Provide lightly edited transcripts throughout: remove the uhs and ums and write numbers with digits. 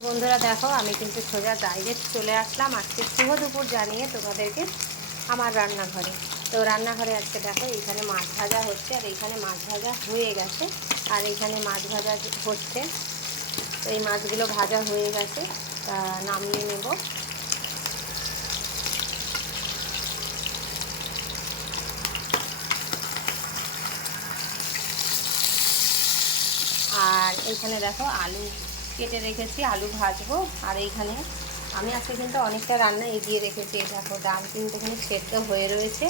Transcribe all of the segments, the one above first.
বন্ধুরা দেখো, আমি কিন্তু সোজা ডাইরেক্ট চলে আসলাম আজকে শুভ দুপুর জানিয়ে তোমাদেরকে আমার রান্নাঘরে। তো রান্নাঘরে আজকে দেখো এইখানে মাছ ভাজা হচ্ছে, আর এইখানে মাছ ভাজা হয়ে গেছে, আর এইখানে মাছ ভাজা হচ্ছে। তো এই মাছগুলো ভাজা হয়ে গেছে, তা নামিয়ে নেব। আর এইখানে দেখো আলু কেটে রেখেছি, আলু ভাজবো। আর এইখানে আমি আজকে কিন্তু অনেকটা রান্না এগিয়ে রেখেছি। দেখো ডাল কিন্তু এখানে সেদ্ধ হয়ে রয়েছে,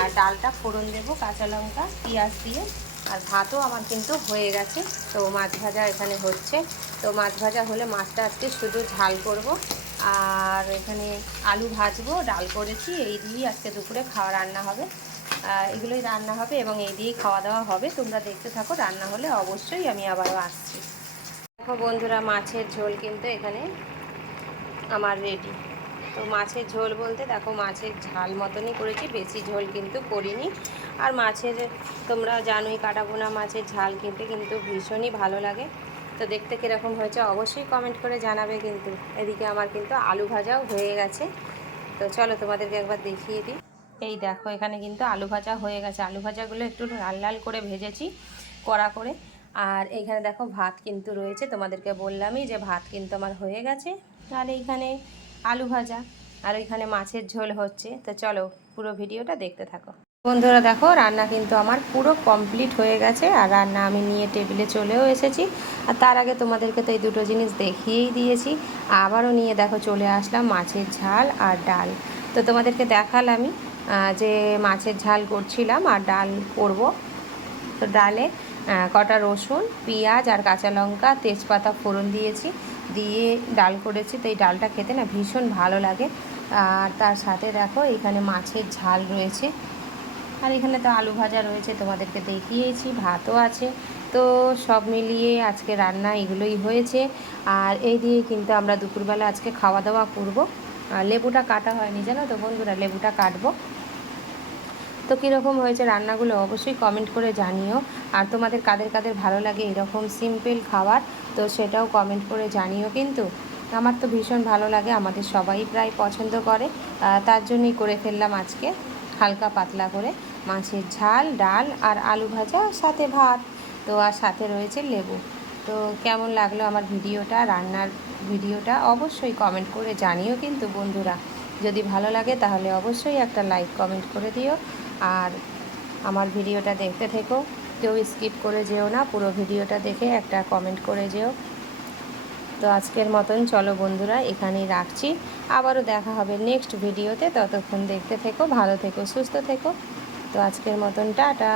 আর ডালটা ফোড়ন দেবো কাঁচা লঙ্কা পেঁয়াজ দিয়ে। আর ভাতও আমার কিন্তু হয়ে গেছে। তো মাছ ভাজা এখানে হচ্ছে। তো মাছ ভাজা হলে মাছটা আজকে শুধু ঝাল করব, আর এখানে আলু ভাজবো, ডাল করেছি। এই দিয়েই আজকে দুপুরে খাওয়া রান্না হবে। এগুলোই রান্না হবে এবং এই দিয়েই খাওয়া দাওয়া হবে। তোমরা দেখতে থাকো, রান্না হলে অবশ্যই আমি আবারও আসছি। দেখো বন্ধুরা, মাছের ঝোল কিন্তু এখানে আমার রেডি। তো মাছের ঝোল বলতে দেখো মাছের ঝাল মতনই করেছি, বেশি ঝোল কিন্তু করিনি। আর মাছের তোমরা জানোই, কাটাপোনা মাছের ঝাল খেতে কিন্তু ভীষণই ভালো লাগে। তো দেখতে কীরকম হয়েছে অবশ্যই কমেন্ট করে জানাবে। কিন্তু এদিকে আমার কিন্তু আলু ভাজাও হয়ে গেছে। তো চলো তোমাদেরকে একবার দেখিয়ে দিই। এই দেখো, এখানে কিন্তু আলু ভাজা হয়ে গেছে। আলু ভাজাগুলো একটু লাল লাল করে ভেজেছি কড়া করে। আর এইখানে দেখো ভাত কিন্তু রয়েছে, তোমাদেরকে বললামই যে ভাত কিন্তু আমার হয়ে গেছে। আর এইখানে আলু ভাজা, আর ওইখানে মাছের ঝোল হচ্ছে। তো চলো পুরো ভিডিওটা দেখতে থাকো। বন্ধুরা দেখো, রান্না কিন্তু আমার পুরো কমপ্লিট হয়ে গেছে, আর রান্না আমি নিয়ে টেবিলে চলেও এসেছি। আর তার আগে তোমাদেরকে তো এই দুটো জিনিস দেখিয়েই দিয়েছি। আবারও নিয়ে দেখো চলে আসলাম মাছের ঝাল আর ডাল। তো তোমাদেরকে দেখালামই যে মাছের ঝাল করছিলাম আর ডাল করব। তো ডালে কটা রসুন, পেঁয়াজ আর কাঁচা লঙ্কা, তেজপাতা ফোড়ন দিয়েছি, দিয়ে ডাল করেছি। তো এই ডালটা খেতে না ভীষণ ভালো লাগে। আর তার সাথে দেখো এখানে মাছের ঝাল রয়েছে, আর এখানে তো আলু ভাজা রয়েছে, তোমাদেরকে দেখিয়েছি, ভাতও আছে। তো সব মিলিয়ে আজকে রান্না এগুলোই হয়েছে। আর এই দিয়ে কিন্তু আমরা দুপুরবেলা আজকে খাওয়া দাওয়া করব। লেবুটা কাটা হয়নি জানো তো বন্ধুরা, লেবুটা কাটবো। তো কীরকম হয়েছে রান্নাগুলো অবশ্যই কমেন্ট করে জানিও। আর তোমাদের কাদের কাদের ভালো লাগে এরকম সিম্পল খাবার, তো সেটাও কমেন্ট করে জানিও। কিন্তু আমার তো ভীষণ ভালো লাগে, আমাদের সবাই প্রায় পছন্দ করে। তার জন্যই করে ফেললাম আজকে হালকা পাতলা করে মাছের ঝাল, ডাল আর আলু ভাজা, সাথে ভাত। তো আর সাথে রয়েছে লেবু। তো কেমন লাগলো আমার ভিডিওটা, রান্নার ভিডিওটা অবশ্যই কমেন্ট করে জানিও। কিন্তু বন্ধুরা, যদি ভালো লাগে তাহলে অবশ্যই একটা লাইক কমেন্ট করে দিও। আর আমার ভিডিওটা দেখতে থেকো, কেউ স্কিপ করে যেও না, পুরো ভিডিওটা দেখে একটা কমেন্ট করে যেও। তো আজকের মতন চলো বন্ধুরা, এখানেই রাখছি। আবারও দেখা হবে নেক্সট ভিডিওতে। ততক্ষণ দেখতে থেকো, ভালো থেকো, সুস্থ থেকো। তো আজকের মতন টাটা।